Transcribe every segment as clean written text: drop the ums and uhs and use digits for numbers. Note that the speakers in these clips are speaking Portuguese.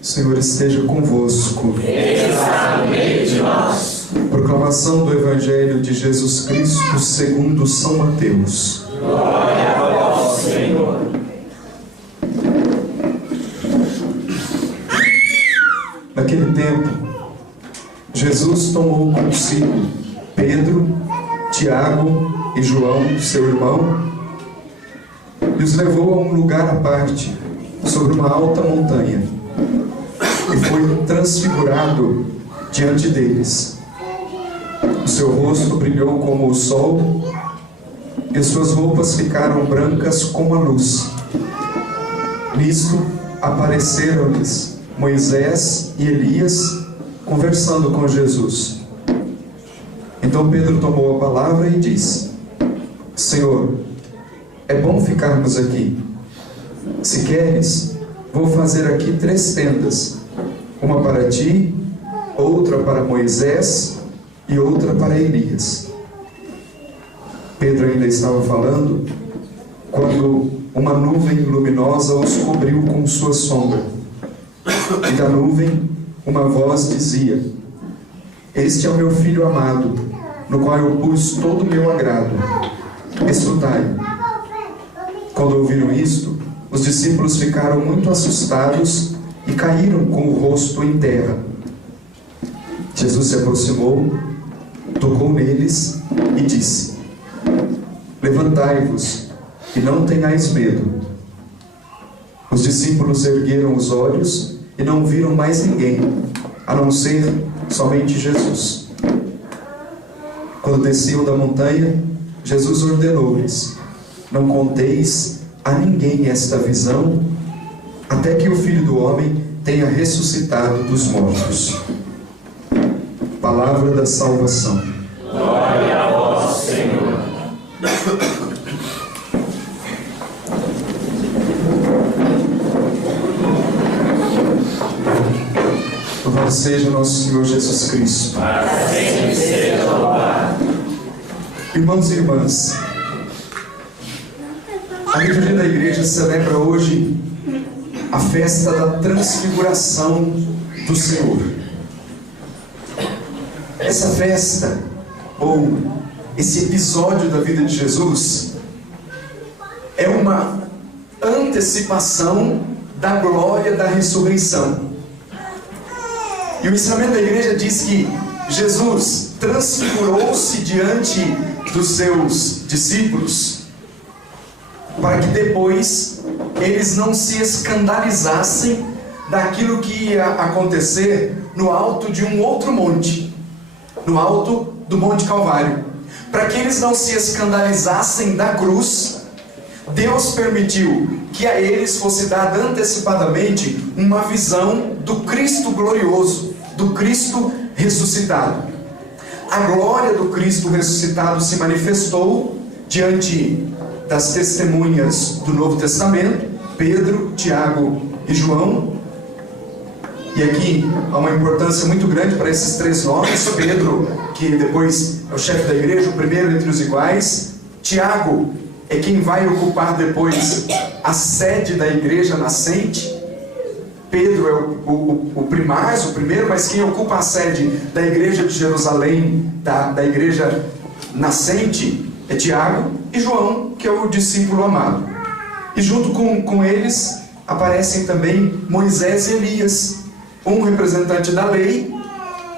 O Senhor esteja convosco. Ele está no meio de nós. Proclamação do Evangelho de Jesus Cristo segundo São Mateus. Glória a vós, Senhor. Naquele tempo, Jesus tomou consigo Pedro, Tiago e João, seu irmão, e os levou a um lugar à parte, sobre uma alta montanha, e foi transfigurado diante deles. O seu rosto brilhou como o sol, e suas roupas ficaram brancas como a luz. Nisto apareceram-lhes Moisés e Elias conversando com Jesus. Então Pedro tomou a palavra e disse: Senhor, é bom ficarmos aqui. Se queres, vou fazer aqui 3 tendas, uma para ti, outra para Moisés e outra para Elias. Pedro ainda estava falando quando uma nuvem luminosa os cobriu com sua sombra. E da nuvem uma voz dizia: Este é o meu filho amado, no qual eu pus todo o meu agrado. Escutai-o. Quando ouviram isto, os discípulos ficaram muito assustados e caíram com o rosto em terra. Jesus se aproximou, tocou neles e disse: Levantai-vos e não tenhais medo. Os discípulos ergueram os olhos e não viram mais ninguém, a não ser somente Jesus. Quando desciam da montanha, Jesus ordenou-lhes: Não conteis a ninguém esta visão, até que o Filho do Homem tenha ressuscitado dos mortos. Palavra da salvação. Glória a vós, Senhor. Louvado seja nosso Senhor Jesus Cristo. Para sempre seja louvado. Irmãos e irmãs, a liturgia da igreja celebra hoje a festa da transfiguração do Senhor. Essa festa, ou esse episódio da vida de Jesus, é uma antecipação da glória da ressurreição. E o ensinamento da igreja diz que Jesus transfigurou-se diante dos seus discípulos para que depois eles não se escandalizassem daquilo que ia acontecer no alto de um outro monte, no alto do Monte Calvário. Para que eles não se escandalizassem da cruz, Deus permitiu que a eles fosse dada antecipadamente uma visão do Cristo glorioso, do Cristo ressuscitado. A glória do Cristo ressuscitado se manifestou diante das testemunhas do Novo Testamento, Pedro, Tiago e João. E aqui há uma importância muito grande para esses 3 nomes. Pedro, que depois é o chefe da igreja, o primeiro entre os iguais. Tiago é quem vai ocupar depois a sede da igreja nascente. Pedro é o primaz, o primeiro, mas quem ocupa a sede da igreja de Jerusalém, da igreja nascente, é Tiago. E João, que é o discípulo amado. E junto com eles aparecem também Moisés e Elias, um representante da lei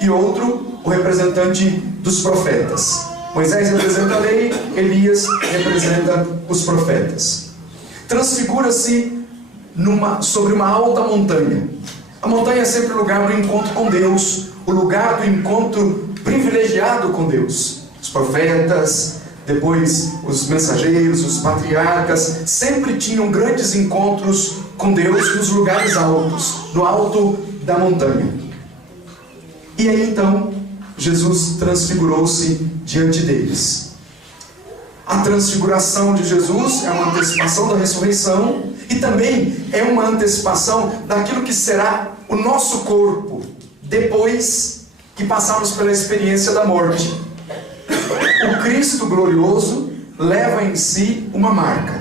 e outro o representante dos profetas. Moisés representa a lei, Elias representa os profetas. Transfigura-se sobre uma alta montanha. A montanha é sempre o lugar do encontro com Deus, o lugar do encontro privilegiado com Deus. Os profetas, depois os mensageiros, os patriarcas, sempre tinham grandes encontros com Deus nos lugares altos, no alto da montanha. E aí então, Jesus transfigurou-se diante deles. A transfiguração de Jesus é uma antecipação da ressurreição e também é uma antecipação daquilo que será o nosso corpo depois que passarmos pela experiência da morte. O Cristo glorioso leva em si uma marca.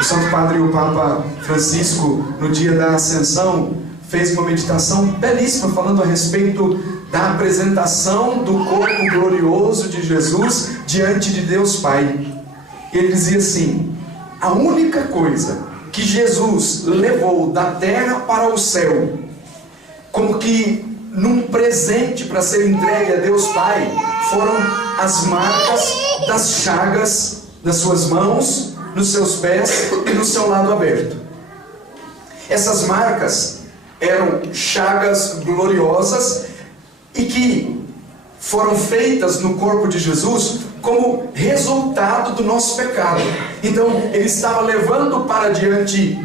O Santo Padre e o Papa Francisco, no dia da Ascensão, fez uma meditação belíssima falando a respeito da apresentação do corpo glorioso de Jesus diante de Deus Pai. E ele dizia assim: a única coisa que Jesus levou da terra para o céu, como que num presente para ser entregue a Deus Pai, foram as marcas das chagas nas suas mãos, nos seus pés e no seu lado aberto. Essas marcas eram chagas gloriosas e que foram feitas no corpo de Jesus como resultado do nosso pecado. Então ele estava levando para diante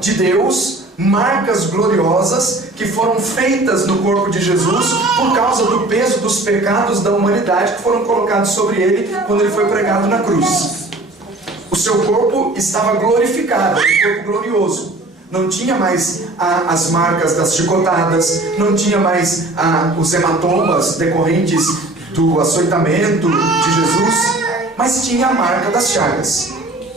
de Deus marcas gloriosas que foram feitas no corpo de Jesus por causa do peso dos pecados da humanidade que foram colocados sobre ele quando ele foi pregado na cruz. O seu corpo estava glorificado, um corpo glorioso. Não tinha mais as marcas das chicotadas, não tinha mais os hematomas decorrentes do açoitamento de Jesus, mas tinha a marca das chagas.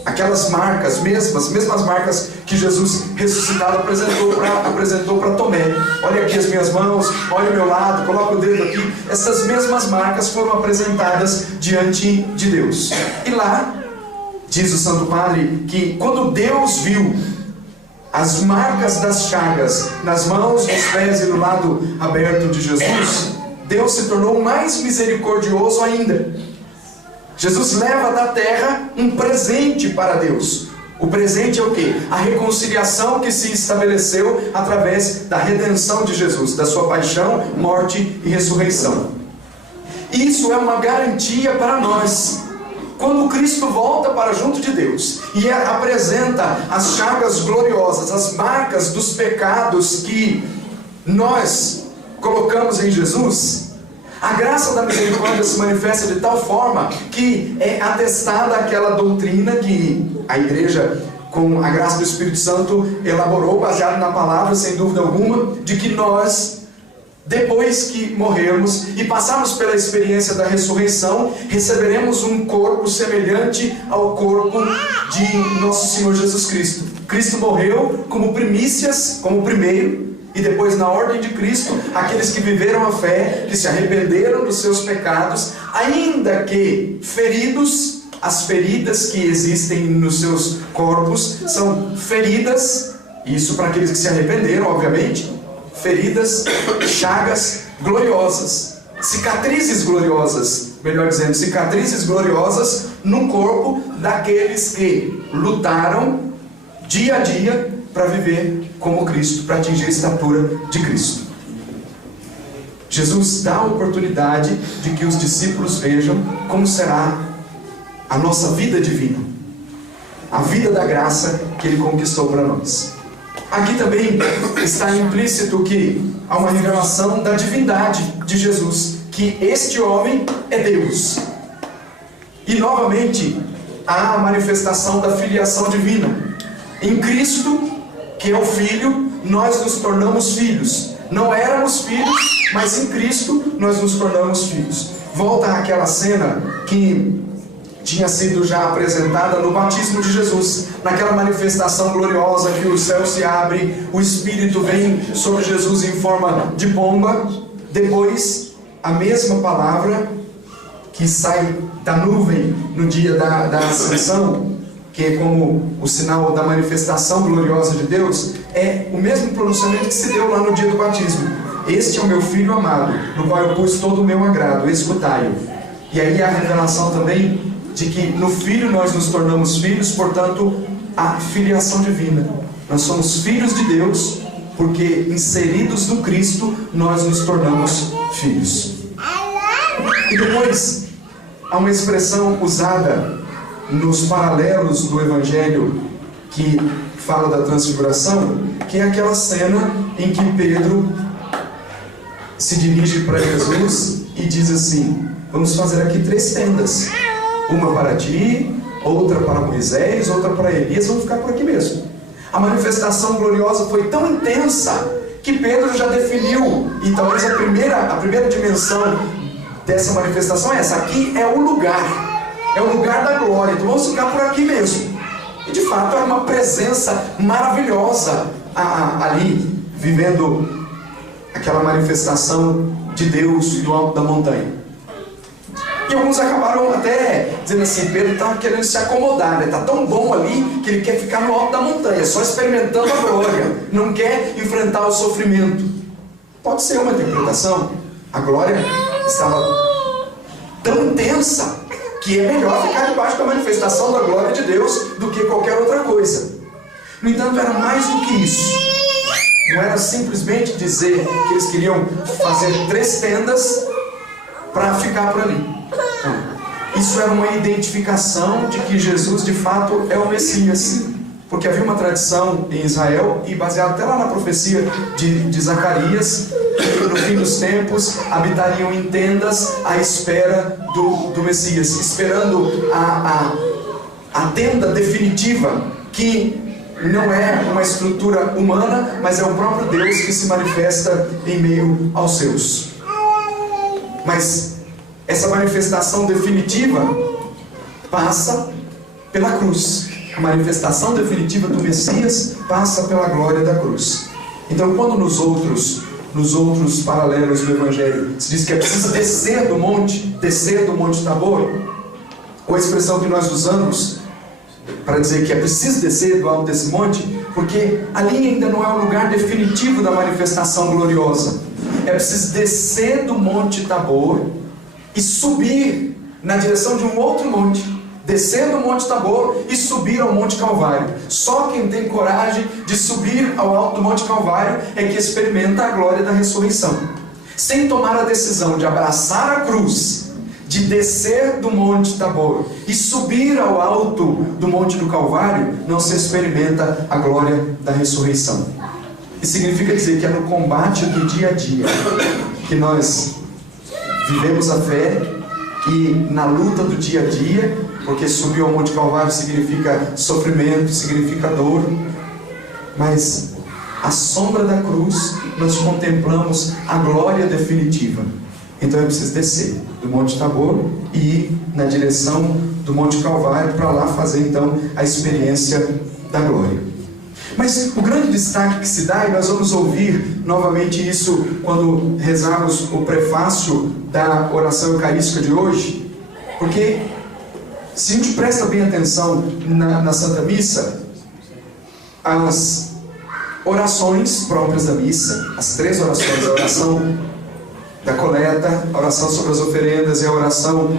Aquelas marcas, mesmas marcas que Jesus ressuscitado apresentou para Tomé. Olha aqui as minhas mãos, olha o meu lado, coloca o dedo aqui. Essas mesmas marcas foram apresentadas diante de Deus. E lá, diz o Santo Padre, que quando Deus viu as marcas das chagas nas mãos, nos pés e no lado aberto de Jesus, Deus se tornou mais misericordioso ainda. Jesus leva da terra um presente para Deus. O presente é o quê? A reconciliação que se estabeleceu através da redenção de Jesus, da sua paixão, morte e ressurreição. Isso é uma garantia para nós. Quando Cristo volta para junto de Deus e apresenta as chagas gloriosas, as marcas dos pecados que nós colocamos em Jesus, a graça da misericórdia se manifesta de tal forma que é atestada aquela doutrina que a igreja, com a graça do Espírito Santo, elaborou, baseado na palavra, sem dúvida alguma, de que nós, depois que morrermos e passarmos pela experiência da ressurreição, receberemos um corpo semelhante ao corpo de nosso Senhor Jesus Cristo. Cristo morreu como primícias, como primeiro, e depois, na ordem de Cristo, aqueles que viveram a fé, que se arrependeram dos seus pecados, ainda que feridos, as feridas que existem nos seus corpos são feridas, isso para aqueles que se arrependeram, obviamente, feridas, chagas gloriosas, cicatrizes gloriosas, melhor dizendo, cicatrizes gloriosas no corpo daqueles que lutaram dia a dia para viver como Cristo, para atingir a estatura de Cristo. Jesus dá a oportunidade de que os discípulos vejam como será a nossa vida divina, a vida da graça que Ele conquistou para nós. Aqui também está implícito que há uma revelação da divindade de Jesus, que este homem é Deus. E novamente há a manifestação da filiação divina. Em Cristo, que é o Filho, nós nos tornamos filhos. Não éramos filhos, mas em Cristo nós nos tornamos filhos. Volta àquela cena que tinha sido já apresentada no batismo de Jesus, naquela manifestação gloriosa que o céu se abre, o Espírito vem sobre Jesus em forma de pomba. Depois, a mesma palavra que sai da nuvem no dia da ascensão, que é como o sinal da manifestação gloriosa de Deus, é o mesmo pronunciamento que se deu lá no dia do batismo. Este é o meu Filho amado, no qual eu pus todo o meu agrado, escutai-o. E aí há a revelação também de que no Filho nós nos tornamos filhos, portanto, a filiação divina. Nós somos filhos de Deus, porque inseridos no Cristo, nós nos tornamos filhos. E depois, há uma expressão usada nos paralelos do Evangelho que fala da transfiguração, que é aquela cena em que Pedro se dirige para Jesus e diz assim: vamos fazer aqui 3 tendas, uma para ti, outra para Moisés, outra para Elias, vamos ficar por aqui mesmo. A manifestação gloriosa foi tão intensa que Pedro já definiu, e talvez a primeira dimensão dessa manifestação é essa: aqui é o lugar. É o lugar da glória, então vamos ficar por aqui mesmo. E de fato era uma presença maravilhosa ali. vivendo aquela manifestação de Deus do alto da montanha. E alguns acabaram até dizendo assim: Pedro está querendo se acomodar, está tão bom ali que ele quer ficar no alto da montanha, só experimentando a glória, não quer enfrentar o sofrimento. Pode ser uma interpretação. A glória estava tão intensa que é melhor ficar debaixo da manifestação da glória de Deus do que qualquer outra coisa. No entanto, era mais do que isso. Não era simplesmente dizer que eles queriam fazer 3 tendas para ficar por ali. Não. Isso era uma identificação de que Jesus de fato é o Messias. Porque havia uma tradição em Israel, e baseado até lá na profecia de Zacarias, que no fim dos tempos habitariam em tendas à espera do Messias, esperando a tenda definitiva, que não é uma estrutura humana, mas é o próprio Deus que se manifesta em meio aos seus. Mas essa manifestação definitiva passa pela cruz. A manifestação definitiva do Messias passa pela glória da cruz. Então, quando nos outros paralelos do Evangelho se diz que é preciso descer do monte Tabor, ou a expressão que nós usamos para dizer que é preciso descer do alto desse monte, porque ali ainda não é o lugar definitivo da manifestação gloriosa. É preciso descer do monte Tabor e subir na direção de um outro monte, descer do monte Tabor e subir ao monte Calvário. Só quem tem coragem de subir ao alto do monte Calvário é que experimenta a glória da ressurreição. Sem tomar a decisão de abraçar a cruz, de descer do monte Tabor e subir ao alto do monte do Calvário, não se experimenta a glória da ressurreição. Isso significa dizer que é no combate do dia a dia que nós vivemos a fé, e na luta do dia a dia, porque subir ao monte Calvário significa sofrimento, significa dor, mas à sombra da cruz nós contemplamos a glória definitiva. Então é preciso descer do monte Tabor e ir na direção do monte Calvário, para lá fazer então a experiência da glória. Mas o grande destaque que se dá, e nós vamos ouvir novamente isso quando rezarmos o prefácio da oração eucarística de hoje, porque se a gente presta bem atenção na Santa Missa, as orações próprias da missa, as 3 orações, a oração da coleta, a oração sobre as oferendas e a oração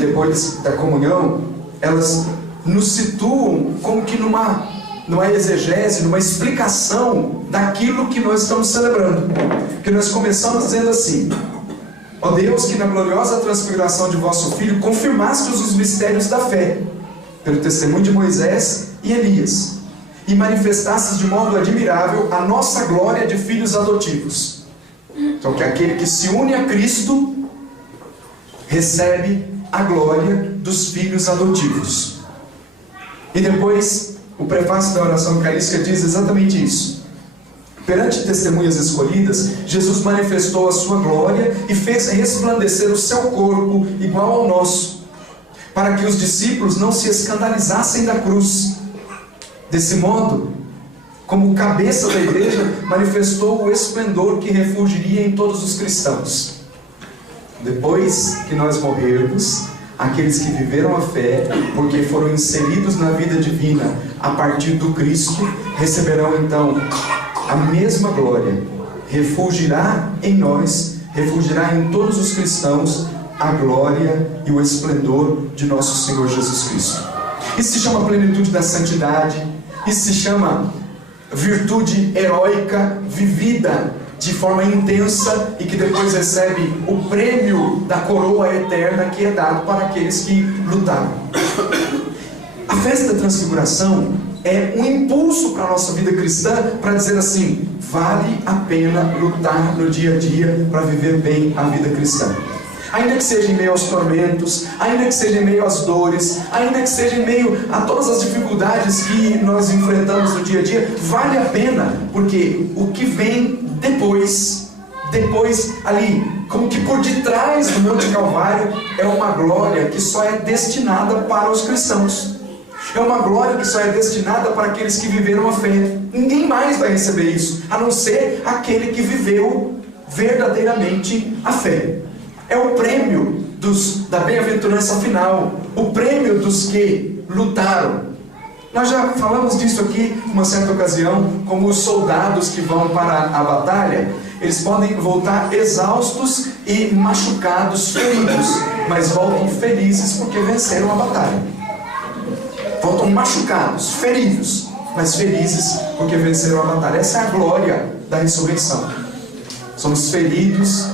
depois da comunhão, elas nos situam como que numa exegese, numa explicação daquilo que nós estamos celebrando. Que nós começamos dizendo assim: ó Deus, que na gloriosa transfiguração de vosso Filho confirmastes os mistérios da fé, pelo testemunho de Moisés e Elias, e manifestastes de modo admirável a nossa glória de filhos adotivos. Então, que aquele que se une a Cristo recebe a glória dos filhos adotivos. E depois, o prefácio da oração eucarística diz exatamente isso. Perante testemunhas escolhidas, Jesus manifestou a sua glória e fez resplandecer o seu corpo igual ao nosso, para que os discípulos não se escandalizassem da cruz. Desse modo, como cabeça da igreja, manifestou o esplendor que refulgiria em todos os cristãos. Depois que nós morrermos, aqueles que viveram a fé, porque foram inseridos na vida divina a partir do Cristo, receberão então a mesma glória. Refulgirá em nós, refulgirá em todos os cristãos a glória e o esplendor de nosso Senhor Jesus Cristo. Isso se chama plenitude da santidade, isso se chama virtude heróica vivida de forma intensa e que depois recebe o prêmio da coroa eterna que é dado para aqueles que lutaram. A festa da transfiguração é um impulso para a nossa vida cristã, para dizer assim: vale a pena lutar no dia a dia para viver bem a vida cristã. Ainda que seja em meio aos tormentos, ainda que seja em meio às dores, ainda que seja em meio a todas as dificuldades que nós enfrentamos no dia a dia, vale a pena, porque o que vem depois ali, como que por detrás do Monte Calvário, é uma glória que só é destinada para os cristãos. É uma glória que só é destinada para aqueles que viveram a fé. Ninguém mais vai receber isso, a não ser aquele que viveu verdadeiramente a fé. É o prêmio da bem-aventurança final, o prêmio dos que lutaram. Nós já falamos disso aqui uma certa ocasião, como os soldados que vão para a batalha, eles podem voltar exaustos e machucados, feridos, mas voltam felizes porque venceram a batalha. Voltam machucados, feridos, mas felizes porque venceram a batalha. Essa é a glória da ressurreição. Somos feridos,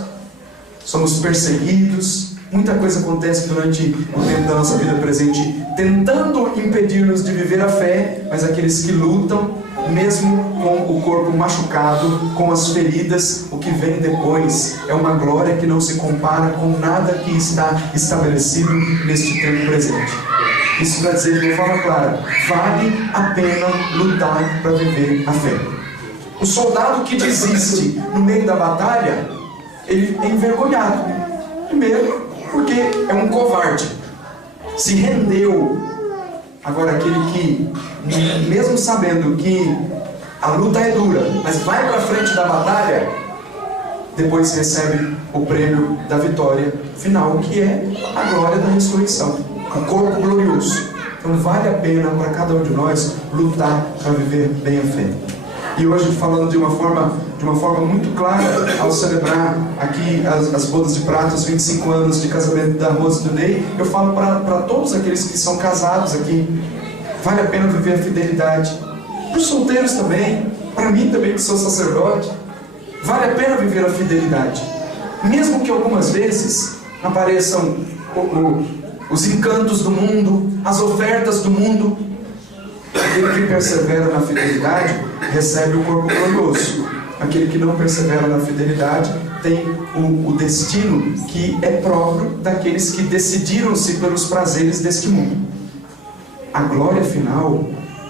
somos perseguidos, muita coisa acontece durante o tempo da nossa vida presente, tentando impedir-nos de viver a fé, mas aqueles que lutam, mesmo com o corpo machucado, com as feridas, o que vem depois é uma glória que não se compara com nada que está estabelecido neste tempo presente. Isso para dizer de uma forma clara, vale a pena lutar para viver a fé. O soldado que desiste no meio da batalha, ele é envergonhado. Primeiro, porque é um covarde, se rendeu. Agora, aquele que, mesmo sabendo que a luta é dura, mas vai para frente da batalha, depois recebe o prêmio da vitória final, que é a glória da ressurreição, o corpo glorioso. Então vale a pena para cada um de nós lutar para viver bem a fé. E hoje, falando de uma forma muito clara, ao celebrar aqui as bodas de prata, os 25 anos de casamento da Rose e do Ney, eu falo para todos aqueles que são casados aqui, vale a pena viver a fidelidade. Para os solteiros também, para mim também que sou sacerdote, vale a pena viver a fidelidade. Mesmo que algumas vezes apareçam os encantos do mundo, as ofertas do mundo, aquele que persevera na fidelidade recebe o corpo glorioso. Aquele que não persevera na fidelidade tem o destino que é próprio daqueles que decidiram-se pelos prazeres deste mundo. A glória final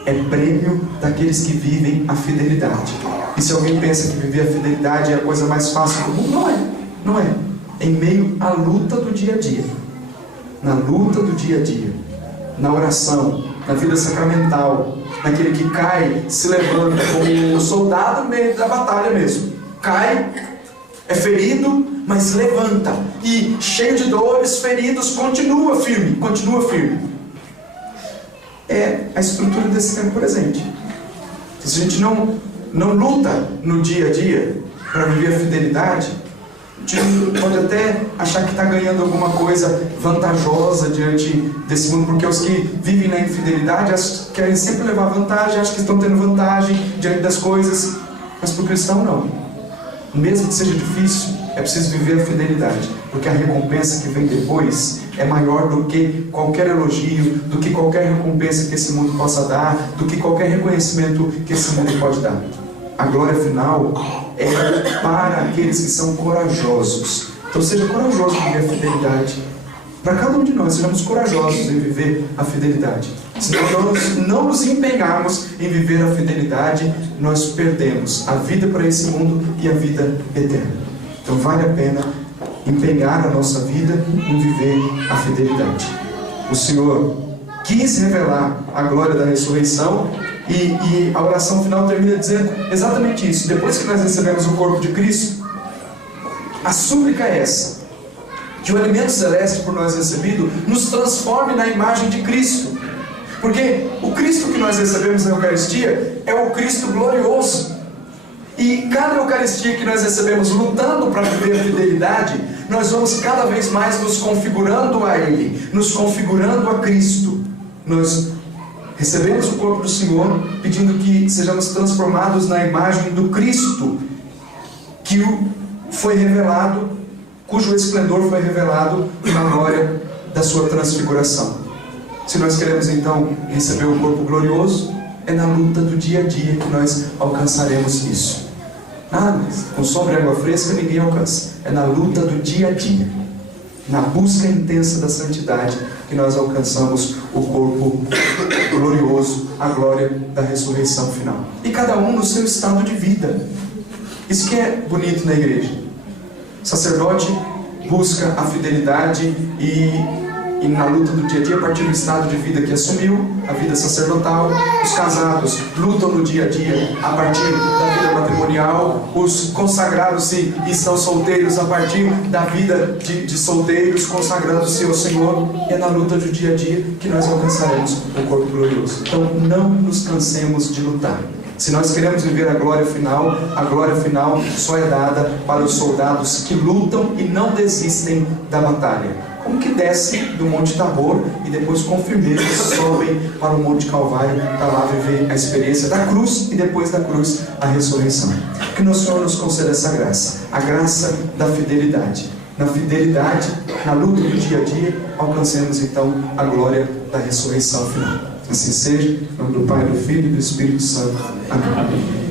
é prêmio daqueles que vivem a fidelidade. E se alguém pensa que viver a fidelidade é a coisa mais fácil do mundo, não é. Não é. Em meio à luta do dia a dia, na luta do dia a dia, na oração, na vida sacramental, naquele que cai, se levanta, como um soldado no meio da batalha mesmo. Cai, é ferido, mas levanta. E cheio de dores, feridos, continua firme, continua firme. É a estrutura desse tempo presente. Se a gente não luta no dia a dia para viver a fidelidade, a gente pode até achar que está ganhando alguma coisa vantajosa diante desse mundo, porque os que vivem na infidelidade querem sempre levar vantagem, acham que estão tendo vantagem diante das coisas, mas para o cristão não. Mesmo que seja difícil, é preciso viver a fidelidade, porque a recompensa que vem depois é maior do que qualquer elogio, do que qualquer recompensa que esse mundo possa dar, do que qualquer reconhecimento que esse mundo pode dar. A glória final é para aqueles que são corajosos. Então seja corajoso em viver a fidelidade. Para cada um de nós, sejamos corajosos em viver a fidelidade. Se nós não nos empenharmos em viver a fidelidade, nós perdemos a vida para esse mundo e a vida eterna. Então vale a pena empenhar a nossa vida em viver a fidelidade. O Senhor quis revelar a glória da ressurreição e a oração final termina dizendo exatamente isso. Depois que nós recebemos o corpo de Cristo, a súplica é essa: que o alimento celeste por nós recebido nos transforme na imagem de Cristo. Porque o Cristo que nós recebemos na Eucaristia é o Cristo glorioso. E cada Eucaristia que nós recebemos lutando para viver a fidelidade, nós vamos cada vez mais nos configurando a Ele, nos configurando a Cristo. Nós recebemos o corpo do Senhor pedindo que sejamos transformados na imagem do Cristo que foi revelado, cujo esplendor foi revelado na glória da sua transfiguração. Se nós queremos então receber o corpo glorioso, é na luta do dia a dia que nós alcançaremos isso. Com sombra e água fresca ninguém alcança. É na luta do dia a dia, na busca intensa da santidade, que nós alcançamos o corpo glorioso, a glória da ressurreição final. E cada um no seu estado de vida. Isso que é bonito na igreja. O sacerdote busca a fidelidade e e na luta do dia a dia, a partir do estado de vida que assumiu, a vida sacerdotal. Os casados lutam no dia a dia a partir da vida matrimonial. Os consagrados-se e estão solteiros a partir da vida de solteiros, consagrando-se ao Senhor. E é na luta do dia a dia que nós alcançaremos o corpo glorioso. Então não nos cansemos de lutar. Se nós queremos viver a glória final só é dada para os soldados que lutam e não desistem da batalha. Como que desce do Monte Tabor e depois com firmeza sobem para o Monte Calvário para lá viver a experiência da cruz e depois da cruz a ressurreição. Que o Senhor nos conceda essa graça, a graça da fidelidade. Na fidelidade, na luta do dia a dia, alcancemos então a glória da ressurreição final. Assim seja, em nome do Pai, do Filho e do Espírito Santo. Amém.